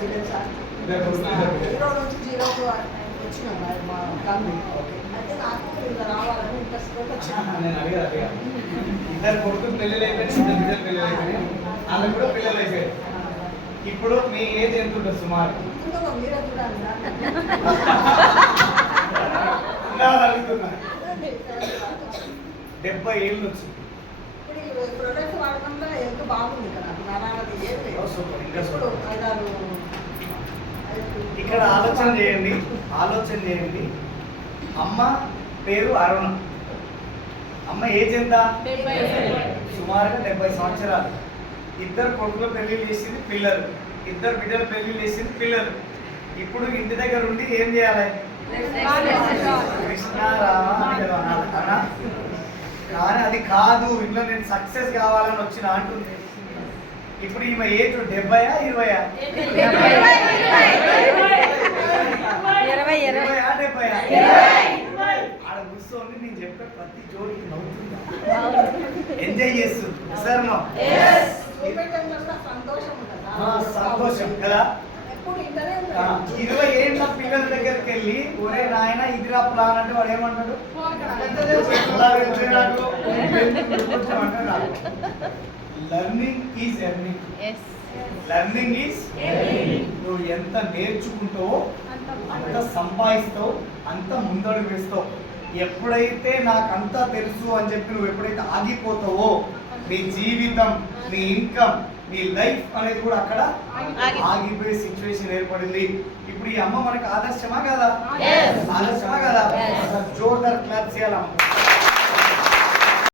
Zero నుంచి జీరోకు వచ్చినాం మా ఫ్యామిలీ. అయితే నాకు ఇలా రావాలని ఇంట్రెస్ట్ తోటి వచ్చినాను. నేను అడిగా ఇద్దరు కొడుకు పెళ్ళిళ్ళు అయిపోయినాయి, ఇద్దరు బిడ్డలు పెళ్ళిళ్ళు అయిపోయినాయి, వాళ్ళకి కూడా పిల్లలు అయిపోయాయి. ఇప్పుడు మీ ఏజ్ ఎంత ఉంటుంది సుమారు? మీరే చూడాలి అడుగుతున్నా. 70 ఏళ్ళు వచ్చింది. ఇప్పుడు ఈ ప్రొడక్ట్ వాడకంలో ఎంత బాగుంది కదా, నాన్నది ఏం లేదు. ఇప్పుడు 5-6 ఇక్కడ ఆలోచన చేయండి. అమ్మ పేరు అరుణ. అమ్మ ఏజ్ ఎంత? సుమారుగా 70 సంవత్సరాలు. ఇద్దరు కొడుకుల పెళ్లి చేసింది పిల్లలు, ఇద్దరు బిడ్డల పెళ్లి చేసింది పిల్లలు. ఇప్పుడు ఇంటి దగ్గర ఉండి ఏం చేయాలి? కృష్ణారామ అనా? కానీ అది కాదు, ఇంట్లో నేను సక్సెస్ కావాలని వచ్చిన అంటుంది. ఇప్పుడు ఈమె ఏజ్ 70-ఆ 20-ఆ? 20-ఆ 70-ఆ? ఆడ కూర్చోండి, నేను చెప్పే ప్రతి జోడికి నవ్వుతుందా, ఎంజాయ్ చేస్తుంది సార్? సంతోషం కదా. 20 ఏళ్ళ పిల్లల దగ్గరికి వెళ్ళి ఒరే నాయన ఇదిరా ప్లాన్ అంటే వాడు ఏమంటాడు? Learning is earning. నువ్వు ఎంత నేర్చుకుంటావో అంత సంపాదిస్తావు, అంత ముందడుగు వేస్తావు. ఎప్పుడైతే నాకంతా తెలుసు అని చెప్పి నువ్వు ఎప్పుడైతే ఆగిపోతావో నీ జీవితం, నీ ఇన్కమ్, నీ లైఫ్ అనేది కూడా అక్కడ ఆగిపోయే సిచ్యువేషన్ ఏర్పడింది. ఇప్పుడు ఈ అమ్మ మనకు ఆదర్శమా కదా? ఆదర్శమా కదా? జోర్దార్ క్లాప్ చేయాలమ్మ.